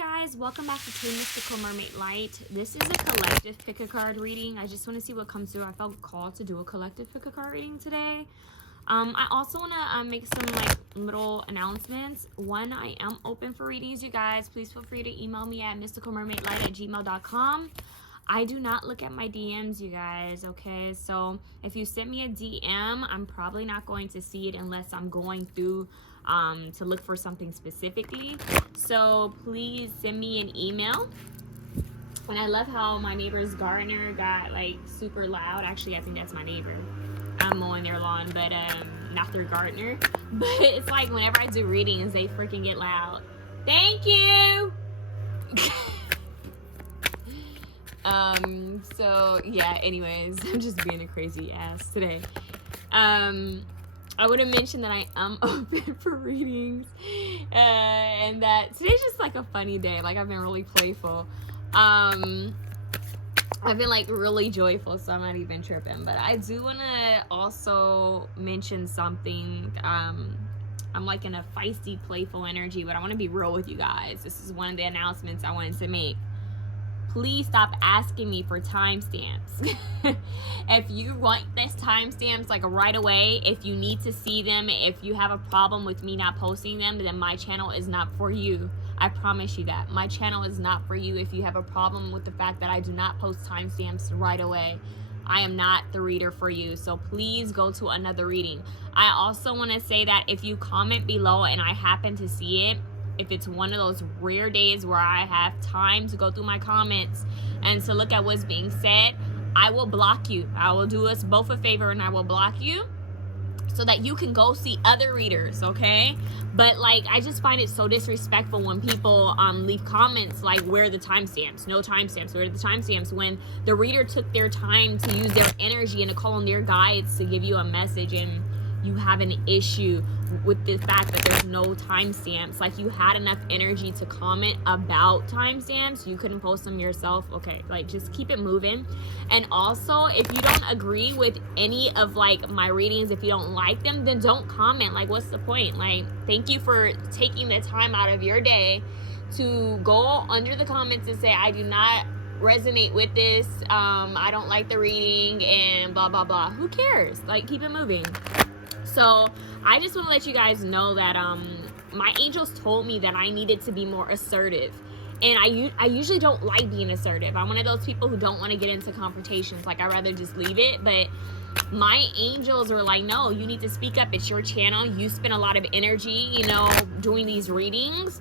guys, welcome back to TayMysticalMermaidLight. This is a collective pick a card reading. I just want to see what comes through. I felt called to do a collective pick a card reading today. I also want to make some little announcements. One, I am open for readings, you guys. Please feel free to email me at MysticalMermaidLight@gmail.com. I do not look at my DMs, you guys, okay? So if you send me a DM, I'm probably not going to see it unless I'm going through to look for something specifically. So please send me an email. And I love how my neighbor's gardener got super loud. Actually, I think that's my neighbor. I'm mowing their lawn, but not their gardener. But it's like whenever I do readings, they freaking get loud. Thank you. So yeah, anyways, I'm just being a crazy ass today. I would have mentioned that I am open for readings, and that today's just a funny day. I've been really playful. I've been really joyful, so I'm not even tripping. But I do want to also mention something. I'm in a feisty, playful energy, but I want to be real with you guys. This is one of the announcements I wanted to make. Please stop asking me for timestamps. If you want this timestamps right away, if you need to see them, if you have a problem with me not posting them, then my channel is not for you. I promise you that. My channel is not for you if you have a problem with the fact that I do not post timestamps right away. I am not the reader for you, so please go to another reading. I also want to say that if you comment below and I happen to see it, if it's one of those rare days where I have time to go through my comments and to look at what's being said, I will block you. I will do us both a favor and I will block you so that you can go see other readers, okay? But I just find it so disrespectful when people leave comments where are the timestamps? No timestamps. Where are the timestamps? When the reader took their time to use their energy and to call on their guides to give you a message, and you have an issue with the fact that there's no timestamps. You had enough energy to comment about timestamps, you couldn't post them yourself. Okay, just keep it moving. And also, if you don't agree with any of my readings, if you don't like them, then don't comment. What's the point? Thank you for taking the time out of your day to go under the comments and say, I do not resonate with this, I don't like the reading, and blah blah blah. Who cares? Keep it moving. So I just want to let you guys know that my angels told me that I needed to be more assertive. And I usually don't like being assertive. I'm one of those people who don't want to get into confrontations. I'd rather just leave it. But my angels were no, you need to speak up. It's your channel. You spend a lot of energy, doing these readings.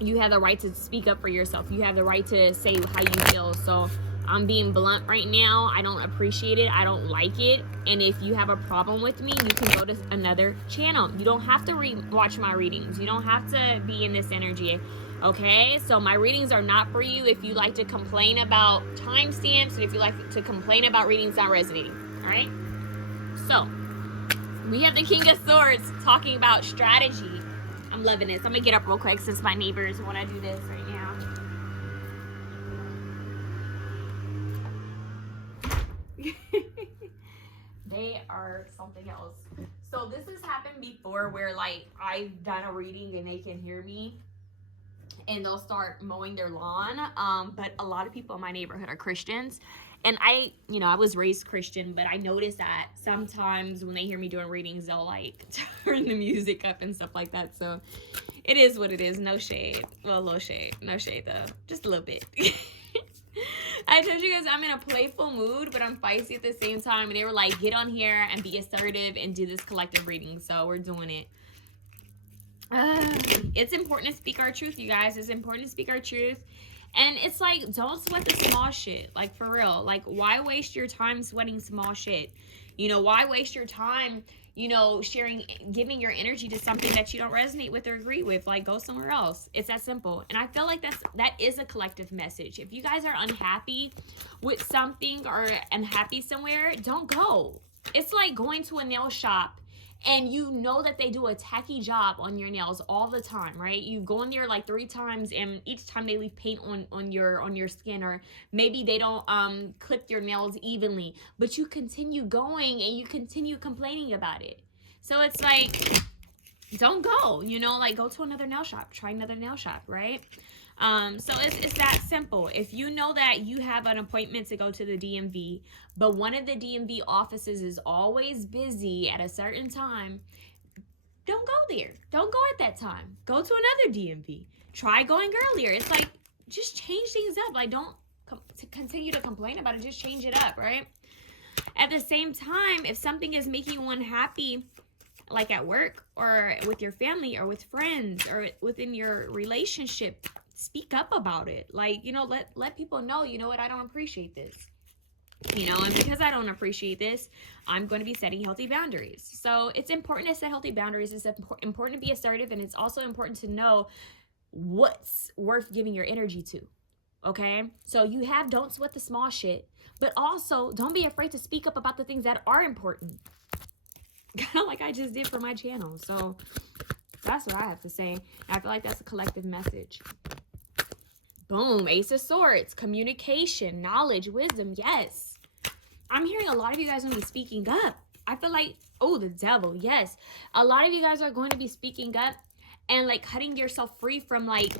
You have the right to speak up for yourself. You have the right to say how you feel. So I'm being blunt right now. I don't appreciate it. I don't like it. And if you have a problem with me, you can go to another channel. You don't have to watch my readings. You don't have to be in this energy. Okay? So my readings are not for you if you like to complain about timestamps and if you like to complain about readings not resonating. Alright? So, we have the King of Swords talking about strategy. I'm loving this. I'm going to get up real quick since my neighbors want to do this right now. They are something else. So this has happened before where I've done a reading and they can hear me and they'll start mowing their lawn. But a lot of people in my neighborhood are Christians, and I was raised Christian, but I noticed that sometimes when they hear me doing readings, they'll turn the music up and stuff like that. So it is what it is. No shade. Well, a little shade. No shade though. Just a little bit. I told you guys I'm in a playful mood, but I'm feisty at the same time. And they were get on here and be assertive and do this collective reading. So we're doing it. It's important to speak our truth, you guys. It's important to speak our truth. And it's don't sweat the small shit. For real. Why waste your time sweating small shit? Why waste your time, sharing, giving your energy to something that you don't resonate with or agree with? Go somewhere else. It's that simple. And I feel that is a collective message. If you guys are unhappy with something or unhappy somewhere, don't go. It's like going to a nail shop and that they do a tacky job on your nails all the time, right? You go in there 3 times, and each time they leave paint on your skin, or maybe they don't clip your nails evenly, but you continue going and you continue complaining about it. So it's don't go, you know, like go to another nail shop, try another nail shop, right? So it's that simple. If you know that you have an appointment to go to the DMV, but one of the DMV offices is always busy at a certain time, don't go there. Don't go at that time. Go to another DMV. Try going earlier. It's like, just change things up. Like, don't continue to complain about it. Just change it up, right? At the same time, if something is making you unhappy, like at work or with your family or with friends or within your relationship, speak up about it. Like, you know, let people know, you know what, I don't appreciate this. You know, and because I don't appreciate this, I'm going to be setting healthy boundaries. So it's important to set healthy boundaries. It's important to be assertive, and it's also important to know what's worth giving your energy to. Okay? So you have don't sweat the small shit, but also don't be afraid to speak up about the things that are important. Kind of like I just did for my channel. So that's what I have to say. And I feel like that's a collective message. Boom. Ace of Swords. Communication, knowledge, wisdom. Yes. I'm hearing a lot of you guys are going to be speaking up. I feel like, oh, the devil. Yes. A lot of you guys are going to be speaking up and like cutting yourself free from, like,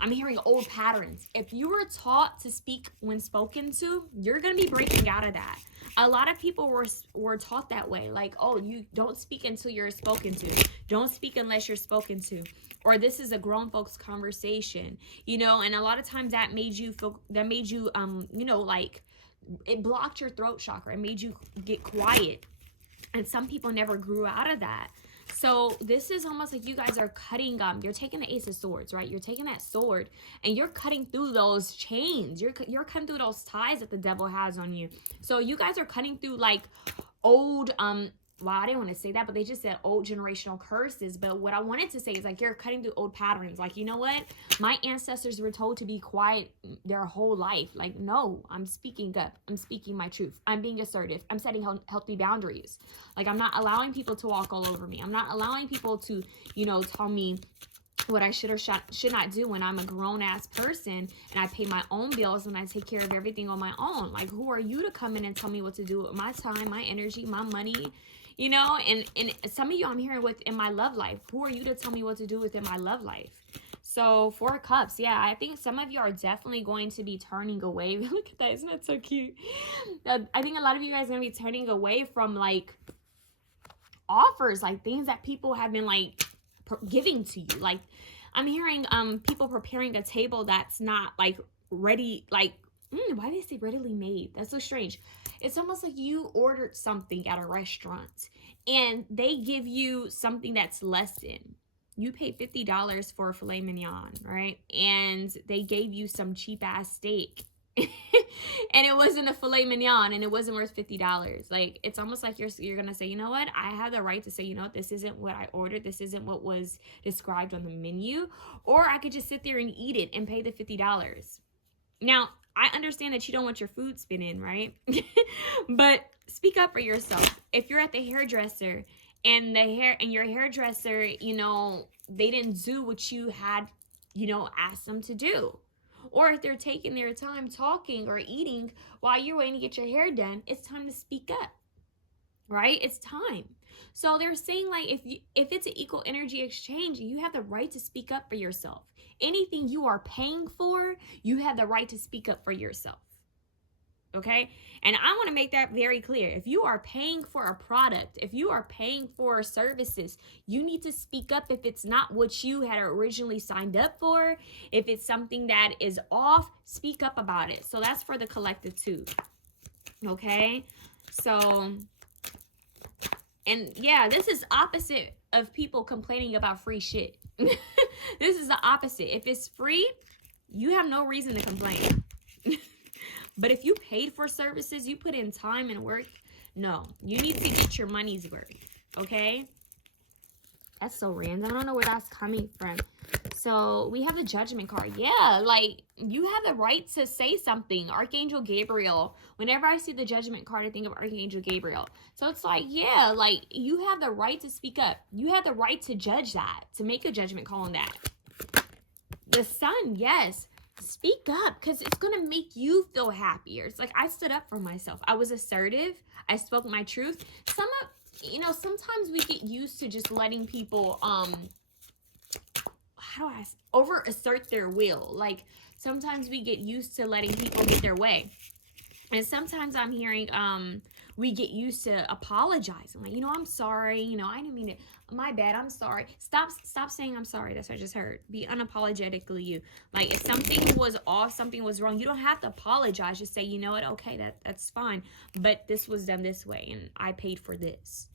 I'm hearing old patterns. If you were taught to speak when spoken to, you're going to be breaking out of that. A lot of people were taught that way. Like, oh, you don't speak until you're spoken to. Don't speak unless you're spoken to. Or this is a grown folks conversation, you know, and a lot of times that made you feel, you know, like it blocked your throat chakra. It made you get quiet. And some people never grew out of that. So this is almost like you guys are cutting, you're taking the Ace of Swords, right? You're taking that sword and you're cutting through those chains. You're cutting through those ties that the devil has on you. So you guys are cutting through like old, well, I didn't want to say that, but they just said old generational curses. But what I wanted to say is like, you're cutting through old patterns. Like, you know what? My ancestors were told to be quiet their whole life. Like, no, I'm speaking up. I'm speaking my truth. I'm being assertive. I'm setting healthy boundaries. Like, I'm not allowing people to walk all over me. I'm not allowing people to, you know, tell me what I should or should not do when I'm a grown-ass person and I pay my own bills and I take care of everything on my own. Like, who are you to come in and tell me what to do with my time, my energy, my money? You know, and some of you I'm hearing within my love life. Who are you to tell me what to do within my love life? So 4 cups. Yeah, I think some of you are definitely going to be turning away. Look at that. Isn't that so cute? I think a lot of you guys are going to be turning away from like offers, like things that people have been like giving to you. Like I'm hearing people preparing a table that's not like ready, like why did they say readily made? That's so strange. It's almost like you ordered something at a restaurant and they give you something that's less than. You paid $50 for a filet mignon, right? And they gave you some cheap ass steak. And it wasn't a filet mignon and it wasn't worth $50. Like, it's almost like you're gonna say, you know what, I have the right to say, you know what, this isn't what I ordered, this isn't what was described on the menu, or I could just sit there and eat it and pay the $50. Now, I understand that you don't want your food spit in, right? But speak up for yourself. If you're at the hairdresser and your hairdresser, you know, they didn't do what you had, you know, asked them to do. Or if they're taking their time talking or eating while you're waiting to get your hair done, it's time to speak up, right? It's time. So they're saying like, if it's an equal energy exchange, you have the right to speak up for yourself. Anything you are paying for, you have the right to speak up for yourself. Okay? And I want to make that very clear. If you are paying for a product, if you are paying for services, you need to speak up if it's not what you had originally signed up for. If it's something that is off, speak up about it. So that's for the collective too. Okay? So, and yeah, this is opposite of people complaining about free shit. This is the opposite. If it's free, you have no reason to complain. But if you paid for services, you put in time and work, no, you need to get your money's worth, okay? That's so random. I don't know where that's coming from. So we have the Judgment card. Yeah, like you have the right to say something. Archangel Gabriel. Whenever I see the Judgment card, I think of Archangel Gabriel. So it's like, yeah, like you have the right to speak up. You have the right to judge that, to make a judgment call on that. The Sun, yes. Speak up because it's going to make you feel happier. It's like I stood up for myself. I was assertive. I spoke my truth. you know, sometimes we get used to just letting people, how do I over assert their will. Like, sometimes we get used to letting people get their way. And sometimes I'm hearing, we get used to apologizing. Like, you know, I'm sorry. You know, I didn't mean it. My bad. I'm sorry. Stop saying I'm sorry. That's what I just heard. Be unapologetically you. Like, if something was off, something was wrong, you don't have to apologize. Just say, you know what? Okay, that's fine. But this was done this way, and I paid for this.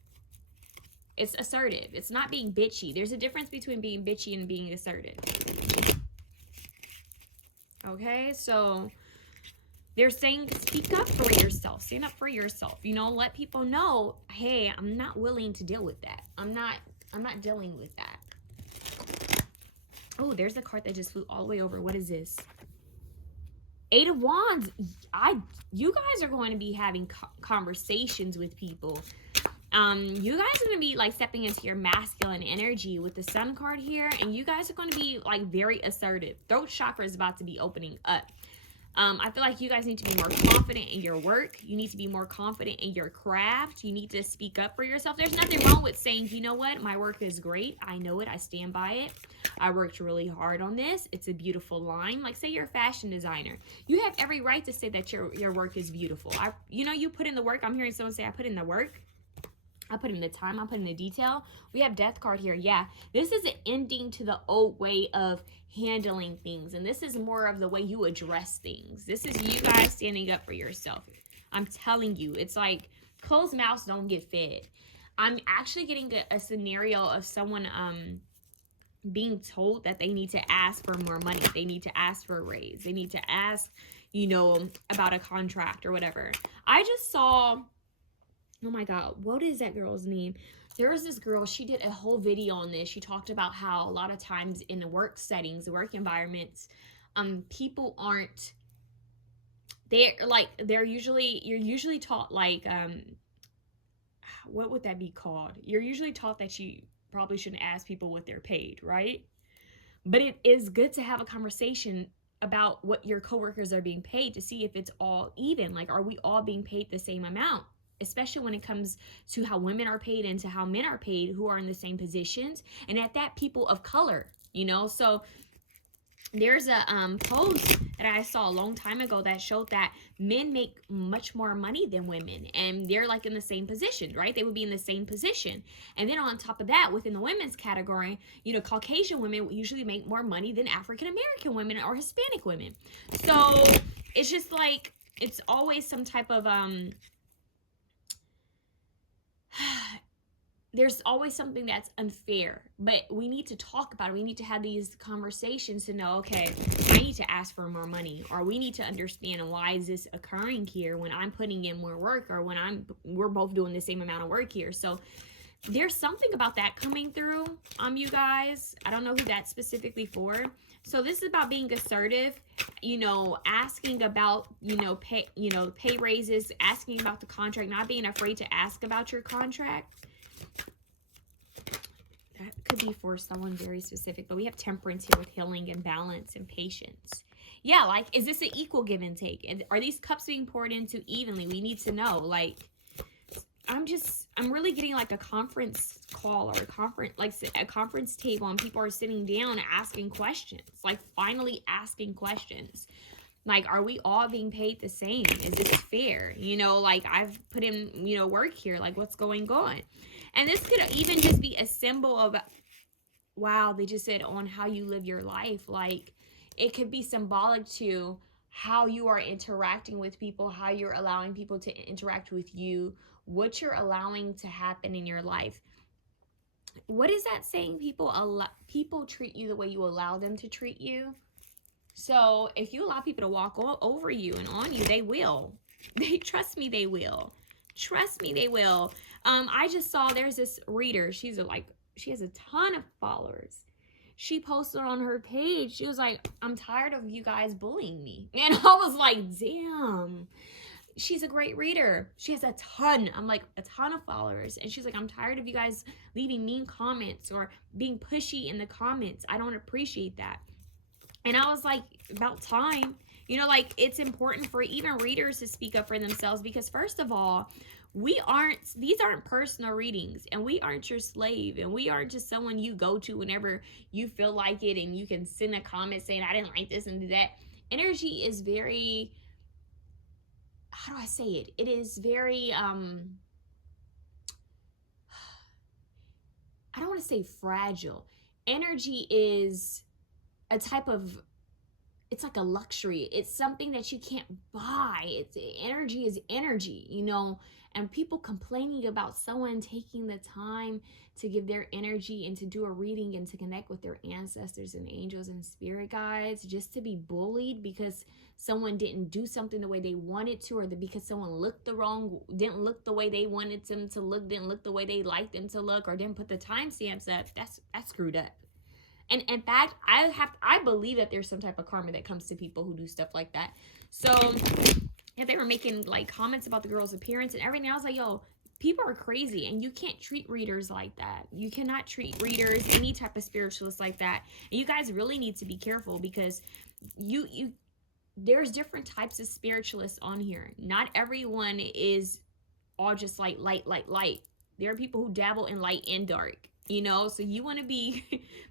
It's assertive. It's not being bitchy. There's a difference between being bitchy and being assertive. Okay, so they're saying speak up for yourself. Stand up for yourself. You know, let people know, hey, I'm not willing to deal with that. I'm not dealing with that. Oh, there's a card that just flew all the way over. What is this? Eight of Wands. You guys are going to be having conversations with people. You guys are going to be like stepping into your masculine energy with the Sun card here, and you guys are going to be like very assertive. Throat chakra is about to be opening up. I feel like you guys need to be more confident in your work. You need to be more confident in your craft. You need to speak up for yourself. There's nothing wrong with saying, you know what, my work is great. I know it. I stand by it. I worked really hard on this. It's a beautiful line. Like, say you're a fashion designer. You have every right to say that your work is beautiful. You know, you put in the work. I'm hearing someone say, I put in the work. I put in the time, I put in the detail. We have Death card here. Yeah, this is an ending to the old way of handling things. And this is more of the way you address things. This is you guys standing up for yourself. I'm telling you, it's like closed mouths don't get fed. I'm actually getting a scenario of someone being told that they need to ask for more money. They need to ask for a raise. They need to ask, you know, about a contract or whatever. I just saw... Oh my God, what is that girl's name? There was this girl, she did a whole video on this. She talked about how a lot of times in the work settings, the work environments, people aren't, you're usually taught like, what would that be called? You're usually taught that you probably shouldn't ask people what they're paid, right? But it is good to have a conversation about what your coworkers are being paid to see if it's all even. Like, are we all being paid the same amount? Especially when it comes to how women are paid and to how men are paid who are in the same positions. And at that, people of color, you know? So there's a post that I saw a long time ago that showed that men make much more money than women. And they're like in the same position, right? They would be in the same position. And then on top of that, within the women's category, you know, Caucasian women usually make more money than African-American women or Hispanic women. So it's just like, it's always some type of... there's always something that's unfair, but we need to talk about it. We need to have these conversations to know, okay, I need to ask for more money, or we need to understand why is this occurring here when I'm putting in more work, or when we're both doing the same amount of work here. So there's something about that coming through, you guys. I don't know who that's specifically for. So this is about being assertive, you know, asking about, pay raises, asking about the contract, not being afraid to ask about your contract. That could be for someone very specific, but we have Temperance here with healing and balance and patience. Yeah, like, is this an equal give and take? And are these cups being poured into evenly? We need to know. Like, I'm really getting like a conference call or a conference table, and people are sitting down asking questions, like finally asking questions. Like, are we all being paid the same? Is this fair? You know, like, I've put in, work here. Like, what's going on? And this could even just be a symbol of, wow, they just said on how you live your life. Like, it could be symbolic to how you are interacting with people, how you're allowing people to interact with you, what you're allowing to happen in your life. What is that saying? People treat you the way you allow them to treat you. So if you allow people to walk over you and on you, they will. Trust me, they will. Trust me, they will. I just saw there's this reader. She has a ton of followers. She posted on her page. She was like, I'm tired of you guys bullying me. And I was like, damn. She's a great reader. She has a ton of followers. And she's like, I'm tired of you guys leaving mean comments or being pushy in the comments. I don't appreciate that. And I was like, about time. Like, it's important for even readers to speak up for themselves, because first of all, these aren't personal readings, and we aren't your slave, and we aren't just someone you go to whenever you feel like it, and you can send a comment saying, I didn't like this and do that. Energy is very, how do I say it? It is very, I don't want to say fragile. Energy is a type of, it's like a luxury. It's something that you can't buy. Energy is energy, you know, and people complaining about someone taking the time to give their energy and to do a reading and to connect with their ancestors and angels and spirit guides, just to be bullied because someone didn't do something the way they wanted to, or because someone didn't look the way they wanted them to look, didn't look the way they liked them to look, or didn't put the timestamps up. That's screwed up. And in fact, I believe that there's some type of karma that comes to people who do stuff like that. So if they were making like comments about the girl's appearance and everything, I was like, yo, people are crazy, and you can't treat readers like that. You cannot treat readers, any type of spiritualist, like that. And you guys really need to be careful, because there's different types of spiritualists on here. Not everyone is all just like light. There are people who dabble in light and dark, you know. So you want to be,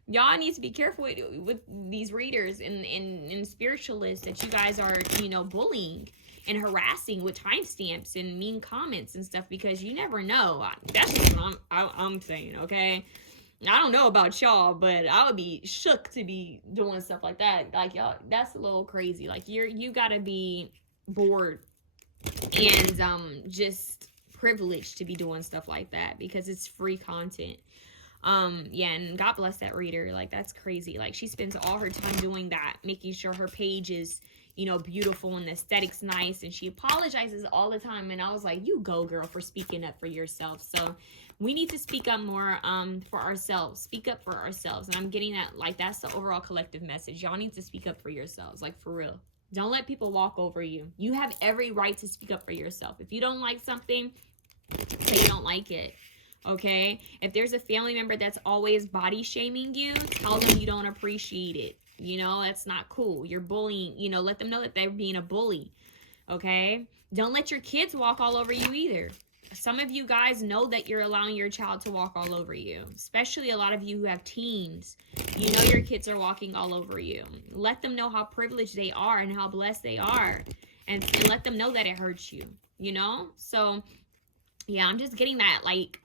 y'all need to be careful with these readers and spiritualists that you guys are, you know, bullying and harassing with timestamps and mean comments and stuff, because you never know. That's just what I'm saying, okay? I don't know about y'all, but I would be shook to be doing stuff like that. Like, y'all, that's a little crazy. Like, you gotta be bored and just privileged to be doing stuff like that, because it's free content. Yeah, and God bless that reader. Like, that's crazy. Like, she spends all her time doing that, making sure her page is, you know, beautiful and the aesthetic's nice, and she apologizes all the time. And I was like, you go, girl, for speaking up for yourself. So we need to speak up more for ourselves. Speak up for ourselves. And I'm getting that, like, that's the overall collective message. Y'all need to speak up for yourselves, like, for real. Don't let people walk over you. You have every right to speak up for yourself. If you don't like something, say you don't like it. Okay? If there's a family member that's always body shaming you, tell them you don't appreciate it. You know, that's not cool. You're bullying, you know, let them know that they're being a bully. Okay? Don't let your kids walk all over you either. Some of you guys know that you're allowing your child to walk all over you, especially a lot of you who have teens. You know your kids are walking all over you. Let them know how privileged they are and how blessed they are, and let them know that it hurts you, you know? So, yeah, I'm just getting that, like,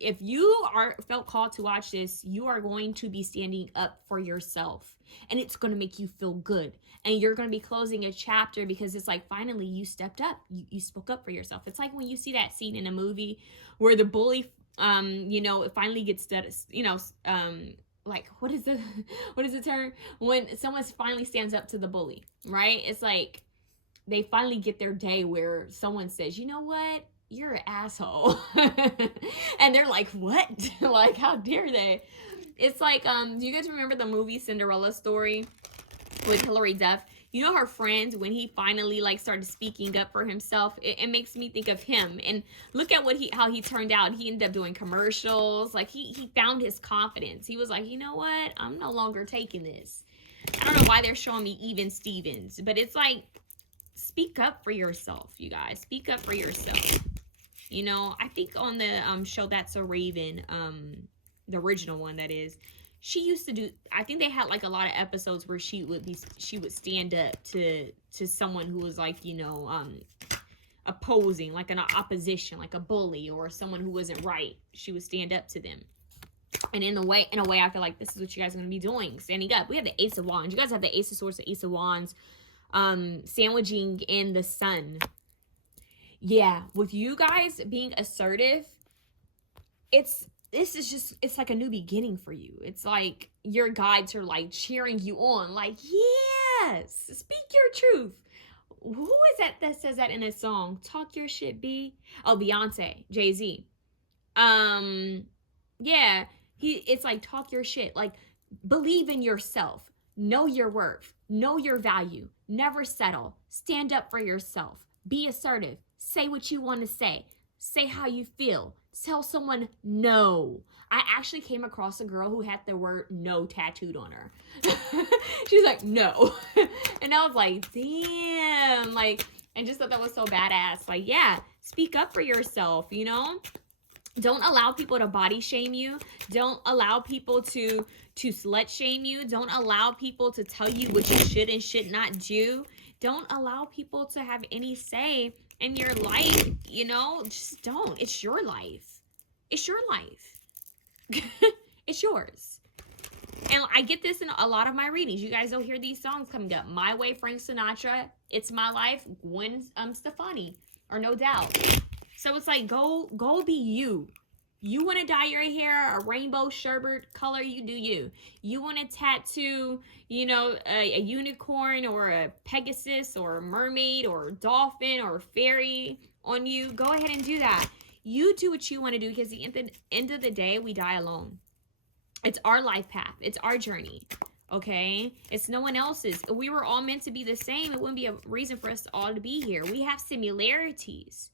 if you felt called to watch this, you are going to be standing up for yourself, and it's going to make you feel good, and you're going to be closing a chapter, because it's like, finally you stepped up, you spoke up for yourself. It's like when you see that scene in a movie where the bully you know, it finally gets, you know, like, what is the term when someone finally stands up to the bully, right? It's like they finally get their day where someone says, you know what, you're an asshole. And they're like, what? Like, how dare they? It's like, do you guys remember the movie Cinderella Story with Hilary Duff? You know, her friend, when he finally, like, started speaking up for himself, it makes me think of him. And look at how he turned out. He ended up doing commercials. Like, he found his confidence. He was like, you know what, I'm no longer taking this. I don't know why they're showing me Even Stevens, but it's like, speak up for yourself, you guys. Speak up for yourself. You know, I think on the show That's a Raven, the original one, that is, she used to do, I think they had like a lot of episodes where she would stand up to someone who was like, you know, opposing, like an opposition, like a bully or someone who wasn't right. She would stand up to them. And in a way, I feel like this is what you guys are going to be doing, standing up. We have the Ace of Wands. You guys have the Ace of Swords, the Ace of Wands, sandwiching in the sun. Yeah, with you guys being assertive, it's like a new beginning for you. It's like your guides are like cheering you on, like, yes, speak your truth. Who is that says that in a song? Talk your shit, B. Oh, Beyonce, Jay-Z. Yeah, it's like, talk your shit. Like, believe in yourself. Know your worth. Know your value. Never settle. Stand up for yourself. Be assertive. Say what you want to say. Say how you feel. Tell someone no. I actually came across a girl who had the word no tattooed on her. She's like, no. And I was like, damn. Like, and just thought that was so badass. Like, yeah, Speak up for yourself, you know? Don't allow people to body shame you. Don't allow people to slut shame you. Don't allow people to tell you what you should and should not do. Don't allow people to have any say in your life, you know? Just don't. It's your life. It's your life. It's yours. And I get this in a lot of my readings. You guys don't hear these songs coming up. My Way, Frank Sinatra. It's My Life, Gwen Stefani, or No Doubt. So it's like, go be you. You want to dye your hair a rainbow sherbet color, you do you. You want to tattoo, you know, a unicorn or a Pegasus or a mermaid or a dolphin or a fairy on you, go ahead and do that. You do what you want to do, because at the end of the day, we die alone. It's our life path. It's our journey. Okay? It's no one else's. If we were all meant to be the same, it wouldn't be a reason for us all to be here. We have similarities,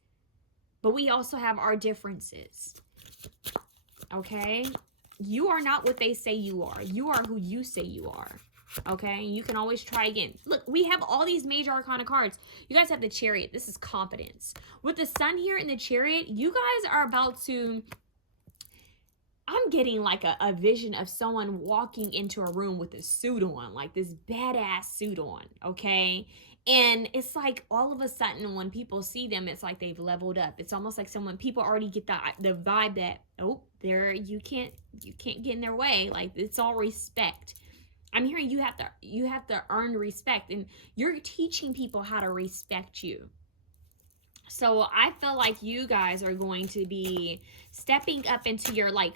but we also have our differences. Okay? You are not what they say you are. You are who you say you are. Okay? You can always try again. Look, we have all these major arcana cards. You guys have the Chariot. This is confidence. With the Sun here in the Chariot, you guys are about to... I'm getting like a vision of someone walking into a room with a suit on, like this badass suit on, okay? And it's like all of a sudden when people see them, it's like they've leveled up. It's almost like people already get the vibe that, oh, you can't get in their way. Like, it's all respect. I'm hearing you have to earn respect, and you're teaching people how to respect you. So I feel like you guys are going to be stepping up into your, like,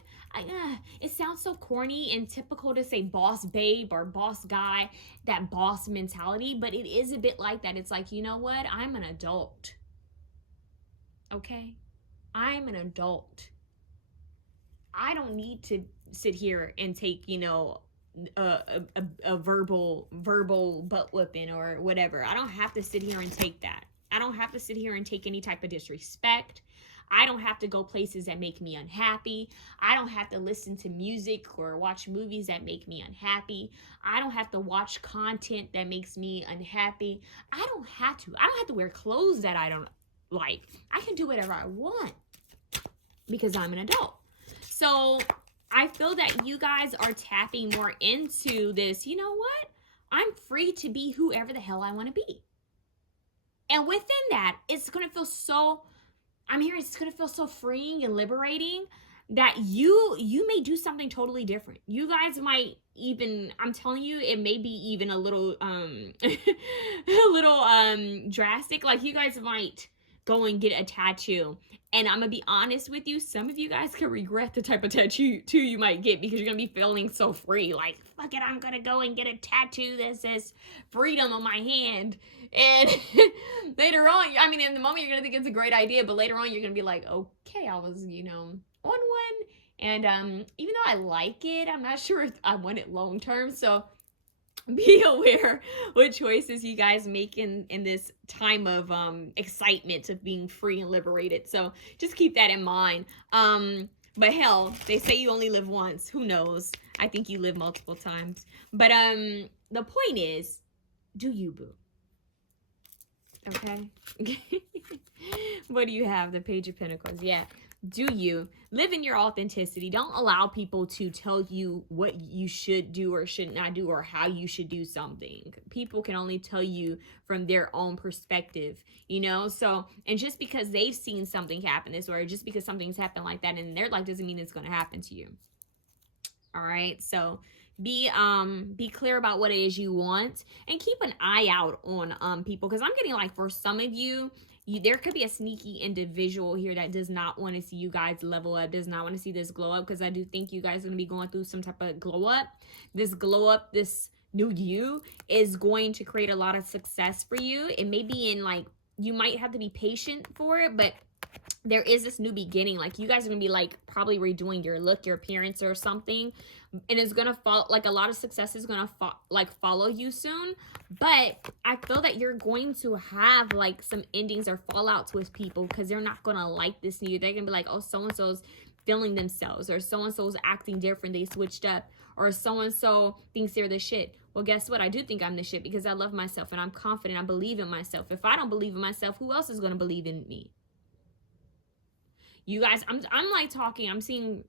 it sounds so corny and typical to say boss babe or boss guy, that boss mentality, but it is a bit like that. It's like, you know what? I'm an adult. Okay? I'm an adult. I don't need to sit here and take, you know, a verbal butt whipping or whatever. I don't have to sit here and take that. I don't have to sit here and take any type of disrespect. I don't have to go places that make me unhappy. I don't have to listen to music or watch movies that make me unhappy. I don't have to watch content that makes me unhappy. I don't have to wear clothes that I don't like. I can do whatever I want because I'm an adult. So I feel that you guys are tapping more into this, you know what? I'm free to be whoever the hell I want to be. And within that, it's going to feel so... I'm hearing it's going to feel so freeing and liberating that you may do something totally different. You guys might even, I'm telling you, it may be even a little drastic. Like, you guys might go and get a tattoo. And I'm going to be honest with you, some of you guys can regret the type of tattoo you might get, because you're going to be feeling so free. Like, fuck it, I'm going to go and get a tattoo that says freedom on my hand. And later on, I mean, in the moment, you're going to think it's a great idea, but later on, you're going to be like, okay, I was, you know, on one. And even though I like it, I'm not sure if I want it long term. So be aware what choices you guys make in this time of excitement of being free and liberated. So just keep that in mind. But hell, they say you only live once. Who knows? I think you live multiple times. But the point is, do you, boo? Okay? What do you have? The Page of Pentacles. Yeah. Do you live in your authenticity? Don't allow people to tell you what you should do or should not do, or how you should do something. People can only tell you from their own perspective, you know? So, and just because they've seen something happen this way, or just because something's happened like that in their life, doesn't mean it's going to happen to you. All right? So be clear about what it is you want, and keep an eye out on people, because I'm getting, like, for some of you, there could be a sneaky individual here that does not want to see you guys level up, does not want to see this glow up, because I do think you guys are going to be going through some type of glow up. This glow up, this new you, is going to create a lot of success for you. It may be in, like, you might have to be patient for it, but there is this new beginning. Like, you guys are going to be, like, probably redoing your look, your appearance or something. And it's going to fall, like, a lot of success is going to follow you soon. But I feel that you're going to have, like, some endings or fallouts with people, because they're not going to like this new. They're going to be like, oh, so-and-so's feeling themselves, or so-and-so's acting different, they switched up, or so-and-so thinks they're the shit. Well, guess what? I do think I'm the shit, because I love myself and I'm confident. I believe in myself. If I don't believe in myself, who else is going to believe in me? You guys, I'm like talking, I'm seeing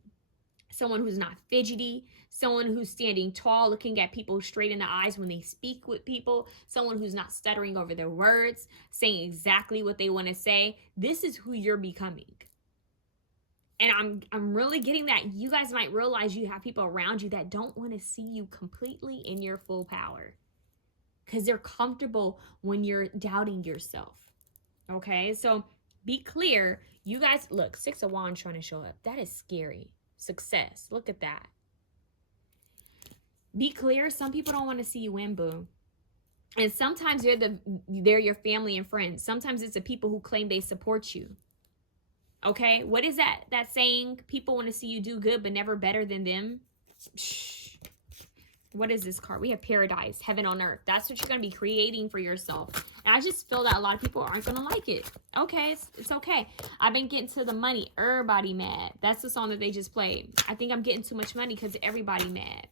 someone who's not fidgety, someone who's standing tall, looking at people straight in the eyes when they speak with people, someone who's not stuttering over their words, saying exactly what they want to say. This is who you're becoming. And I'm really getting that you guys might realize you have people around you that don't want to see you completely in your full power, because they're comfortable when you're doubting yourself. Okay, so be clear. You guys, look, Six of Wands trying to show up. That is scary. Success. Look at that. Be clear. Some people don't want to see you win, boo. And sometimes they're your family and friends. Sometimes it's the people who claim they support you. Okay, what is that saying? People want to see you do good, but never better than them. Shh. What is this card? We have paradise, heaven on earth. That's what you're going to be creating for yourself. And I just feel that a lot of people aren't going to like it. Okay, it's okay. I've been getting to the money. Everybody mad. That's the song that they just played. I think I'm getting too much money because everybody mad.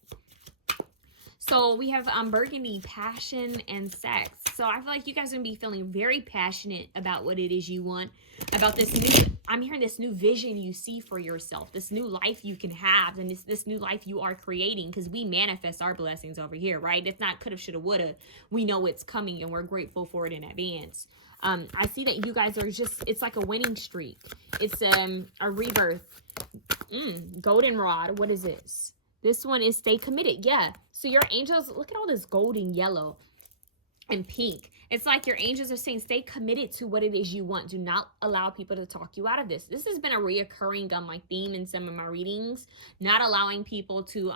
So we have burgundy, passion, and sex. So I feel like you guys are going to be feeling very passionate about what it is you want. About this new, I'm hearing this new vision you see for yourself. This new life you can have. And this new life you are creating. Because we manifest our blessings over here, right? It's not coulda, shoulda, woulda. We know it's coming and we're grateful for it in advance. I see that you guys are just, it's like a winning streak. It's a rebirth. Goldenrod. What is this? This one is stay committed. Yeah. So your angels, look at all this golden yellow and pink. It's like your angels are saying stay committed to what it is you want. Do not allow people to talk you out of this. This has been a reoccurring theme in some of my readings. Not allowing people to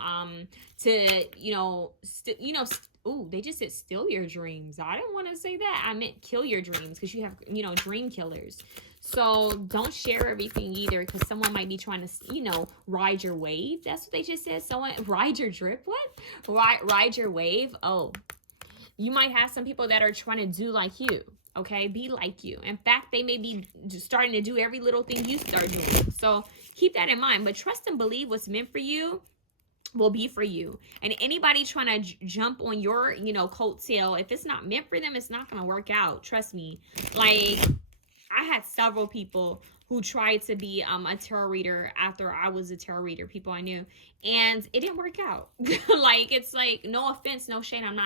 ooh, they just said steal your dreams. I didn't want to say that. I meant kill your dreams, because you have, dream killers. So don't share everything either, because someone might be trying to, ride your wave. That's what they just said. Someone, ride your drip? What? Ride your wave? Oh, you might have some people that are trying to do like you. Okay, be like you. In fact, they may be just starting to do every little thing you start doing. So keep that in mind. But trust and believe what's meant for you will be for you. And anybody trying to jump on your, coattail, if it's not meant for them, it's not going to work out. Trust me. Like, I had several people who tried to be a tarot reader after I was a tarot reader, people I knew, and it didn't work out. It's like, no offense, no shade. I'm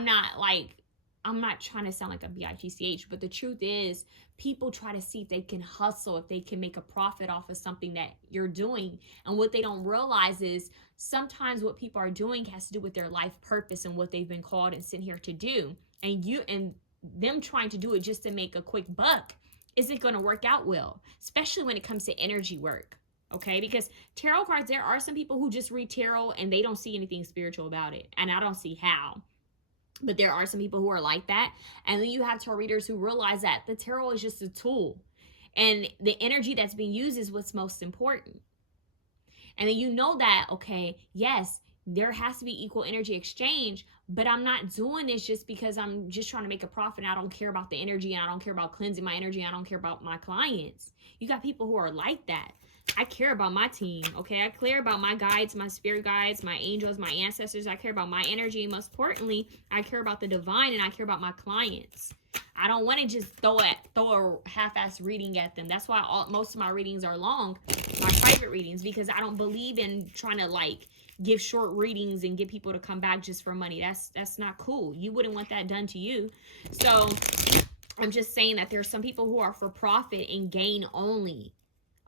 not trying to sound like a bitch, but the truth is, people try to see if they can hustle, if they can make a profit off of something that you're doing. And what they don't realize is sometimes what people are doing has to do with their life purpose and what they've been called and sent here to do. And them trying to do it just to make a quick buck isn't going to work out well, especially when it comes to energy work. Okay, because tarot cards, there are some people who just read tarot and they don't see anything spiritual about it. And I don't see how. But there are some people who are like that. And then you have tarot readers who realize that the tarot is just a tool. And the energy that's being used is what's most important. And then you know that, okay, yes, there has to be equal energy exchange, but I'm not doing this just because I'm just trying to make a profit and I don't care about the energy and I don't care about cleansing my energy. I don't care about my clients. You got people who are like that. I care about my team, okay? I care about my guides, my spirit guides, my angels, my ancestors. I care about my energy. And most importantly, I care about the divine and I care about my clients. I don't want to just throw a half-ass reading at them. That's why most of my readings are long, my private readings, because I don't believe in trying to give short readings and get people to come back just for money. That's not cool. You wouldn't want that done to you. So I'm just saying that there are some people who are for profit and gain only.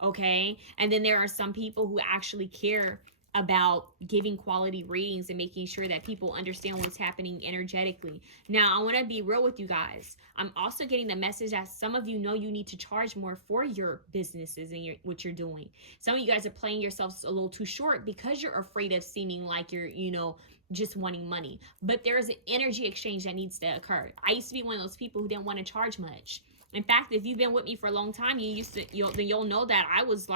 Okay, and then there are some people who actually care about giving quality readings and making sure that people understand what's happening energetically. Now, I want to be real with you guys. I'm also getting the message that some of you know you need to charge more for your businesses and what you're doing. Some of you guys are playing yourselves a little too short because you're afraid of seeming like you're, just wanting money. But there's an energy exchange that needs to occur. I used to be one of those people who didn't want to charge much. In fact, if you've been with me for a long time, you'll know that I was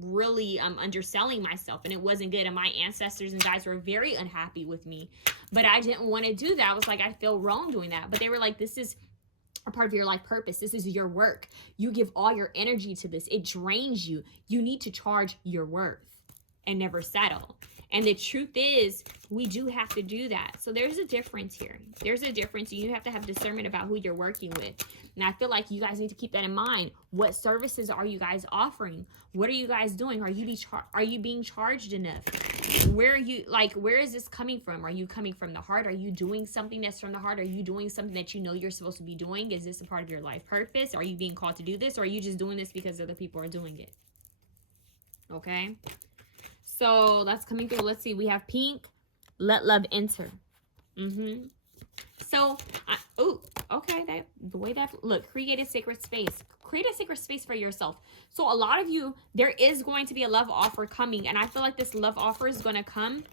really underselling myself, and it wasn't good. And my ancestors and guides were very unhappy with me, but I didn't want to do that. I was like, I feel wrong doing that. But they were like, this is a part of your life purpose. This is your work. You give all your energy to this. It drains you. You need to charge your worth and never settle. And the truth is, we do have to do that. So there's a difference here. There's a difference. You have to have discernment about who you're working with. And I feel like you guys need to keep that in mind. What services are you guys offering? What are you guys doing? Are you being charged enough? Where is this coming from? Are you coming from the heart? Are you doing something that's from the heart? Are you doing something that you know you're supposed to be doing? Is this a part of your life purpose? Are you being called to do this? Or are you just doing this because other people are doing it? Okay. So that's coming through. Let's see. We have pink. Let love enter. So, okay. Look, create a sacred space. Create a sacred space for yourself. So a lot of you, there is going to be a love offer coming. And I feel like this love offer is going to come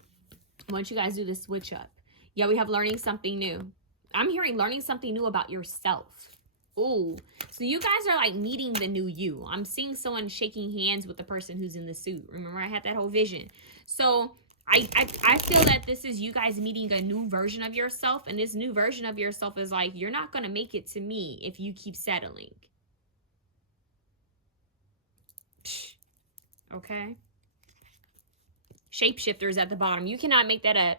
once you guys do the switch up. Yeah, we have learning something new. I'm hearing learning something new about yourself. Ooh, so you guys are like meeting the new you. I'm seeing someone shaking hands with the person who's in the suit. Remember, I had that whole vision. So I feel that this is you guys meeting a new version of yourself. And this new version of yourself is like, you're not going to make it to me if you keep settling. Okay. Shapeshifters at the bottom. You cannot make that up.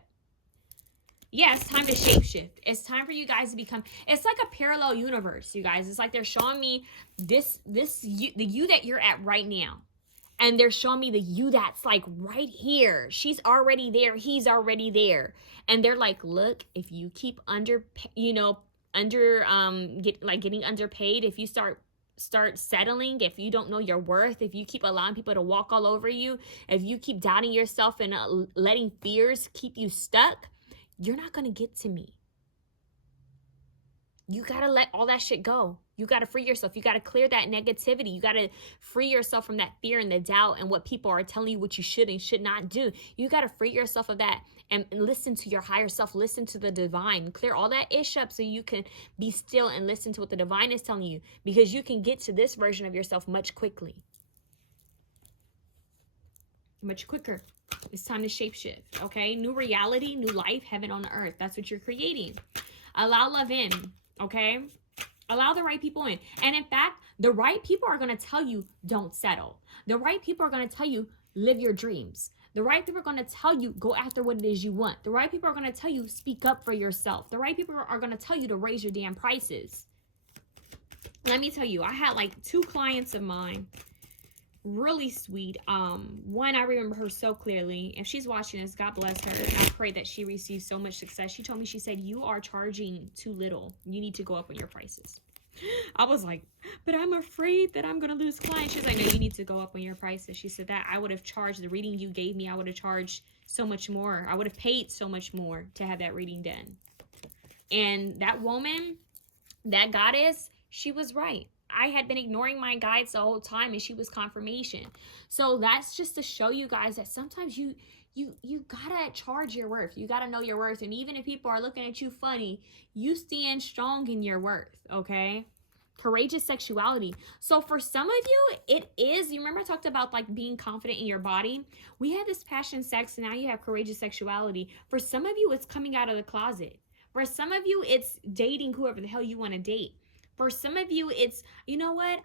Yeah, it's time to shapeshift. It's time for you guys to become, it's like a parallel universe, you guys. It's like they're showing me the you that you're at right now. And they're showing me the you that's like right here. She's already there. He's already there. And they're like, look, if you keep getting underpaid, if you start settling, if you don't know your worth, if you keep allowing people to walk all over you, if you keep doubting yourself and letting fears keep you stuck, you're not going to get to me. You got to let all that shit go. You got to free yourself. You got to clear that negativity. You got to free yourself from that fear and the doubt and what people are telling you what you should and should not do. You got to free yourself of that and listen to your higher self. Listen to the divine. Clear all that ish up so you can be still and listen to what the divine is telling you, because you can get to this version of yourself much quicker. It's time to shapeshift, okay? New reality, new life, heaven on earth. That's what you're creating. Allow love in, okay? Allow the right people in. And in fact, the right people are going to tell you, don't settle. The right people are going to tell you, live your dreams. The right people are going to tell you, go after what it is you want. The right people are going to tell you, speak up for yourself. The right people are going to tell you to raise your damn prices. Let me tell you, I had like 2 clients of mine, really sweet. One, I remember her so clearly. If she's watching this, God bless her. I pray that she receives so much success. She told me, she said, you are charging too little. You need to go up on your prices. I was like, but I'm afraid that I'm going to lose clients. She's like, no, you need to go up on your prices. She said that I would have charged the reading you gave me. I would have charged so much more. I would have paid so much more to have that reading done. And that woman, that goddess, she was right. I had been ignoring my guides the whole time, and she was confirmation. So that's just to show you guys that sometimes you gotta charge your worth. You gotta know your worth. And even if people are looking at you funny, you stand strong in your worth, okay? Courageous sexuality. So for some of you, it is, you remember I talked about like being confident in your body? We had this passion sex, and now you have courageous sexuality. For some of you, it's coming out of the closet. For some of you, it's dating whoever the hell you want to date. For some of you, it's, you know what?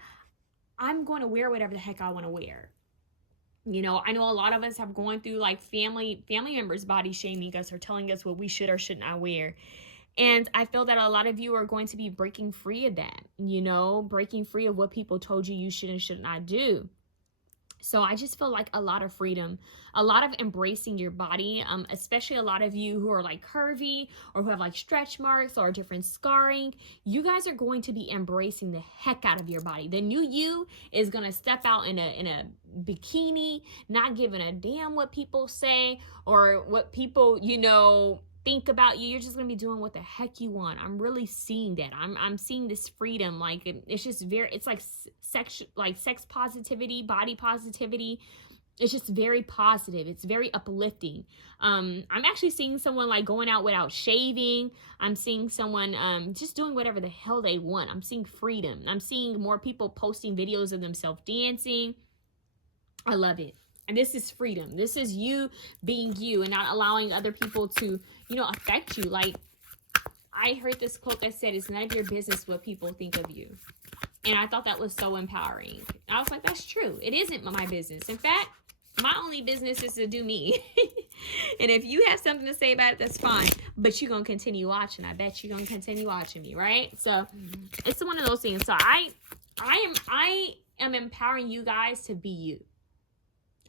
I'm going to wear whatever the heck I want to wear. You know, I know a lot of us have gone through like family members body shaming us or telling us what we should or should not wear. And I feel that a lot of you are going to be breaking free of that, you know, breaking free of what people told you should and should not do. So I just feel like a lot of freedom, a lot of embracing your body, especially a lot of you who are like curvy or who have like stretch marks or different scarring. You guys are going to be embracing the heck out of your body. The new you is going to step out in a bikini, not giving a damn what people say or what people, you know, think about you. You're just gonna be doing what the heck you want. I'm really seeing that. I'm seeing this freedom. Like it's just it's like sex positivity, body positivity. It's just very positive. It's very uplifting. I'm actually seeing someone like going out without shaving. I'm seeing someone just doing whatever the hell they want. I'm seeing freedom. I'm seeing more people posting videos of themselves dancing. I love it. And this is freedom. This is you being you and not allowing other people to, you know, affect you. Like, I heard this quote that said, it's none of your business what people think of you. And I thought that was so empowering. I was like, that's true. It isn't my business. In fact, My only business is to do me. And if you have something to say about it, that's fine. But you're going to continue watching. I bet you're going to continue watching me, right? So it's one of those things. So I am empowering you guys to be you.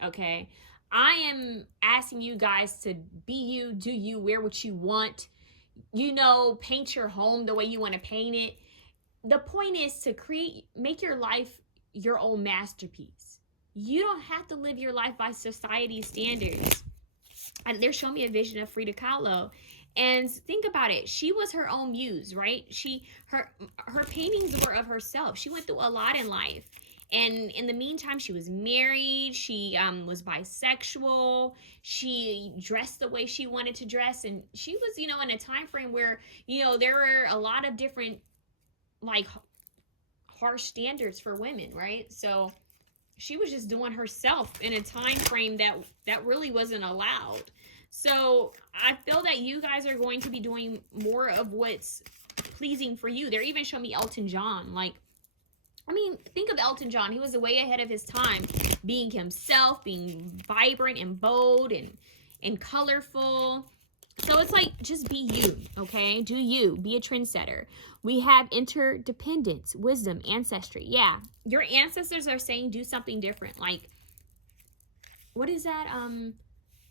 Okay? I am asking you guys to be you, do you, wear what you want. You know, paint your home the way you want to paint it. The point is to make your life your own masterpiece. You don't have to live your life by society's standards. And they're showing me a vision of Frida Kahlo. And think about it. She was her own muse, right? Her paintings were of herself. She went through a lot in life. And in the meantime, she was married. She was bisexual. She dressed the way she wanted to dress. And she was, you know, in a time frame where, you know, there were a lot of different, like, harsh standards for women, right? So she was just doing herself in a time frame that really wasn't allowed. So I feel that you guys are going to be doing more of what's pleasing for you. They're even showing me Elton John. Like, I mean, think of Elton John. He was way ahead of his time, being himself, being vibrant and bold and colorful. So it's like, just be you, okay? Do you. Be a trendsetter. We have interdependence, wisdom, ancestry. Yeah, your ancestors are saying do something different. Like, what is that?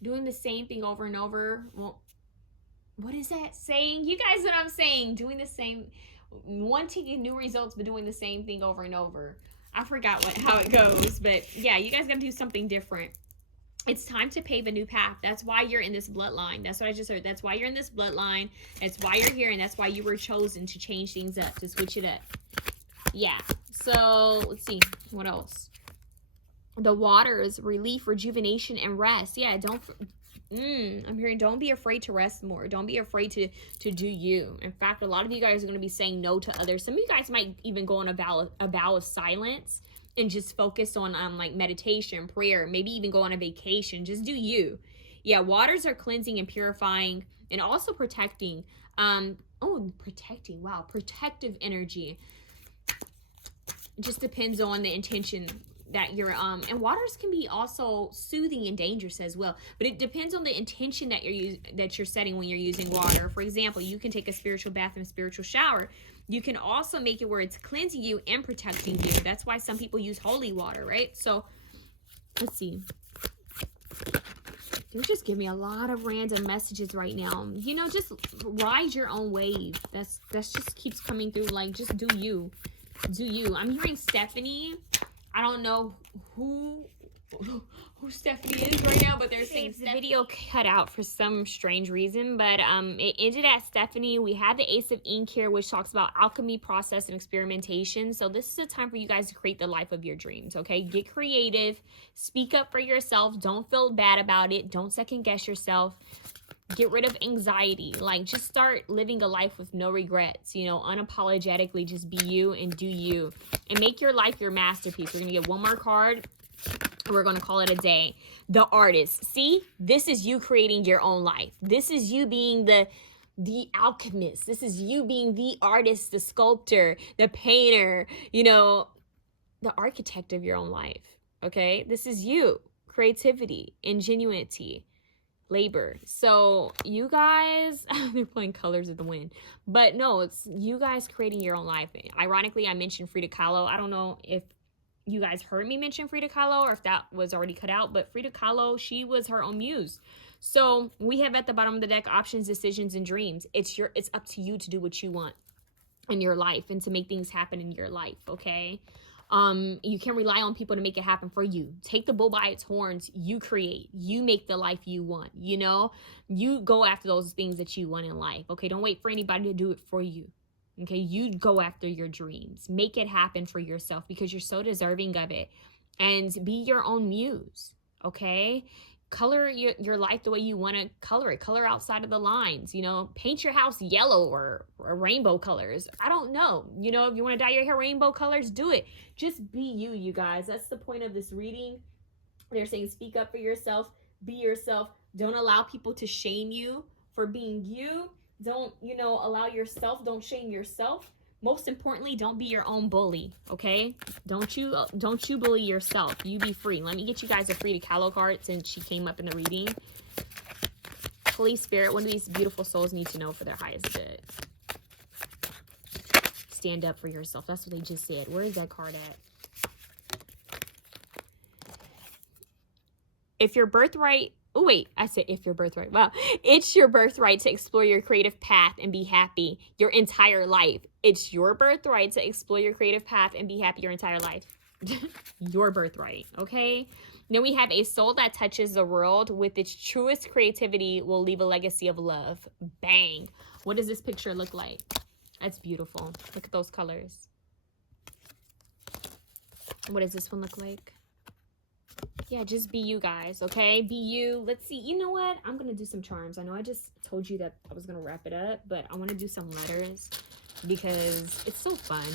Doing the same thing over and over. Well, what is that saying? You guys know what I'm saying. Doing the same, wanting new results, but doing the same thing over and over. I forgot how it goes, but yeah, you guys got to do something different. It's time to pave a new path. That's why you're in this bloodline. That's what I just heard. That's why you're in this bloodline. That's why you're here, and that's why you were chosen to change things up, to switch it up. Yeah. So let's see. What else? The waters, relief, rejuvenation, and rest. Yeah, I'm hearing don't be afraid to rest more. Don't be afraid to do you. In fact, a lot of you guys are going to be saying no to others. Some of you guys might even go on a vow of silence and just focus on like meditation, prayer, maybe even go on a vacation. Just do you. Yeah, waters are cleansing and purifying and also protecting. Protecting. Wow, protective energy. It just depends on the intention that you're and waters can be also soothing and dangerous as well, but it depends on the intention that you're setting when you're using water. For example, you can take a spiritual bath and a spiritual shower. You can also make it where it's cleansing you and protecting you. That's why some people use holy water, right? So let's see. They're just giving me a lot of random messages right now. You know, just ride your own wave. That's just keeps coming through. Like, just do you. Do you. I'm hearing Stephanie. I don't know who Stephanie is right now, but they're saying the video cut out for some strange reason, but it ended at Stephanie. We had the Ace of Ink here, which talks about alchemy, process, and experimentation. So this is a time for you guys to create the life of your dreams, okay? Get creative. Speak up for yourself. Don't feel bad about it. Don't second guess yourself. Get rid of anxiety. Like, just start living a life with no regrets, you know, unapologetically. Just be you and do you. And make your life your masterpiece. We're going to get one more card. We're going to call it a day. The artist. See, this is you creating your own life. This is you being the alchemist. This is you being the artist, the sculptor, the painter, you know, the architect of your own life. Okay? This is you. Creativity, ingenuity, labor. So you guys, they're playing Colors of the Wind, but no, it's you guys creating your own life. Ironically, I mentioned Frida Kahlo. I don't know if you guys heard me mention Frida Kahlo or if that was already cut out, but Frida Kahlo, she was her own muse. So we have at the bottom of the deck options, decisions, and dreams. It's up to you to do what you want in your life and to make things happen in your life. Okay. You can rely on people to make it happen for you. Take the bull by its horns. You create. You make the life you want. You know, you go after those things that you want in life. Okay, don't wait for anybody to do it for you. Okay, you go after your dreams. Make it happen for yourself because you're so deserving of it. And be your own muse. Okay, color your life the way you want to color it. Color outside of the lines. You know, paint your house yellow or rainbow colors. I don't know. You know, if you want to dye your hair rainbow colors, do it. Just be you, you guys. That's the point of this reading. They're saying speak up for yourself. Be yourself. Don't allow people to shame you for being you. Don't, you know, allow yourself. Don't shame yourself. Most importantly, don't be your own bully, okay? Don't you bully yourself. You be free. Let me get you guys a Frida Kahlo card since she came up in the reading. Holy Spirit, one of these beautiful souls need to know for their highest good. Stand up for yourself. That's what they just said. Where is that card at? If your birthright... Oh, wait. I said if your birthright. Wow. It's your birthright to explore your creative path and be happy your entire life. It's your birthright to explore your creative path and be happy your entire life. Your birthright, okay? Then we have a soul that touches the world with its truest creativity will leave a legacy of love. Bang. What does this picture look like? That's beautiful. Look at those colors. What does this one look like? Yeah, just be you guys, okay? Be you. Let's see. You know what? I'm going to do some charms. I know I just told you that I was going to wrap it up, but I want to do some letters because it's so fun.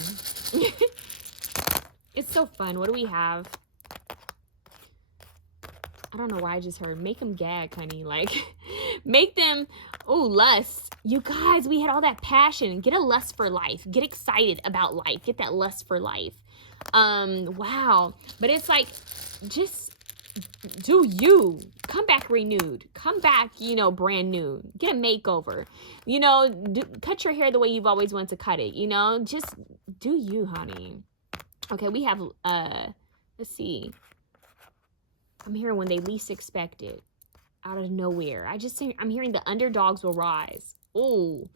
It's so fun. What do we have? I don't know why I just heard. Make them gag, honey. Like, make them, oh, lust. You guys, we had all that passion. Get a lust for life. Get excited about life. Get that lust for life. Wow. But it's like, just do you. Come back renewed. Come back, you know, brand new. Get a makeover. You know, cut your hair the way you've always wanted to cut it. You know, just do you, honey. Okay, we have, let's see. I'm hearing when they least expect it. Out of nowhere. I'm hearing the underdogs will rise. Oh,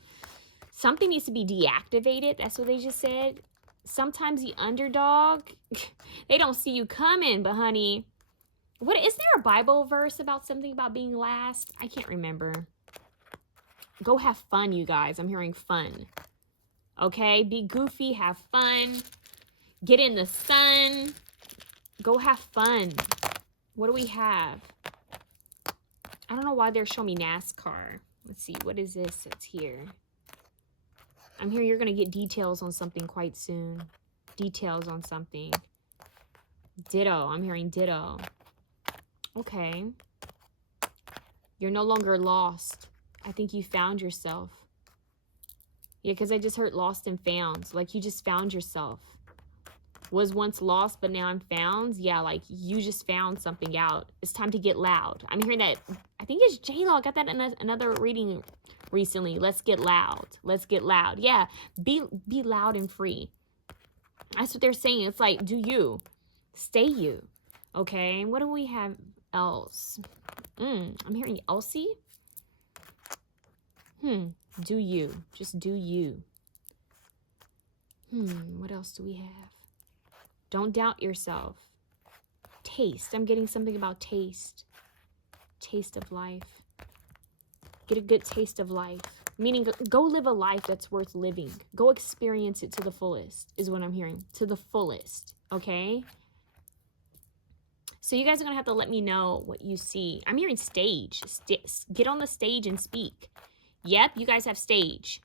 something needs to be deactivated. That's what they just said. Sometimes the underdog, they don't see you coming, but honey, what is there a Bible verse about something about being last? I can't remember. Go have fun, you guys. I'm hearing fun. Okay, be goofy, have fun. Get in the sun. Go have fun. What do we have? I don't know why they're showing me NASCAR. Let's see. What is this that's here? I'm here. You're going to get details on something quite soon. Details on something. Ditto. I'm hearing ditto. Okay. You're no longer lost. I think you found yourself. Yeah, because I just heard lost and found. Like you just found yourself. Was once lost, but now I'm found. Yeah, like you just found something out. It's time to get loud. I'm hearing that. I think it's J-Lo. I got that in another reading recently. Let's get loud. Let's get loud. Yeah, be loud and free. That's what they're saying. It's like, do you. Stay you. Okay, what do we have else? I'm hearing Elsie. Do you. Just do you. What else do we have? Don't doubt yourself. Taste. I'm getting something about taste. Taste of life. Get a good taste of life. Meaning, go live a life that's worth living. Go experience it to the fullest, is what I'm hearing. To the fullest. Okay? So you guys are going to have to let me know what you see. I'm hearing stage. Get on the stage and speak. Yep, you guys have stage.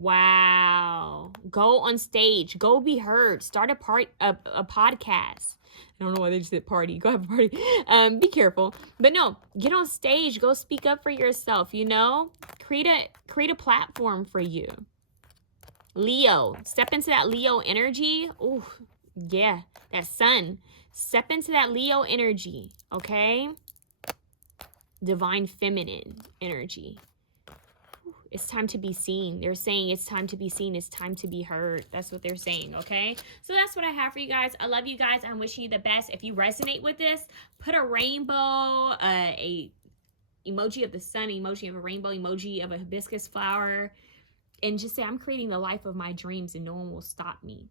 Wow. Go on stage. Go be heard. Start a podcast. I don't know why they just said party. Go have a party. Be careful. But no, get on stage. Go speak up for yourself, you know? Create a platform for you. Leo. Step into that Leo energy. Oh, yeah. That sun. Step into that Leo energy, okay? Divine feminine energy. It's time to be seen. They're saying it's time to be seen. It's time to be heard. That's what they're saying, okay? So that's what I have for you guys. I love you guys. I'm wishing you the best. If you resonate with this, put a rainbow, a emoji of the sun, emoji of a rainbow, emoji of a hibiscus flower, and just say, I'm creating the life of my dreams and no one will stop me.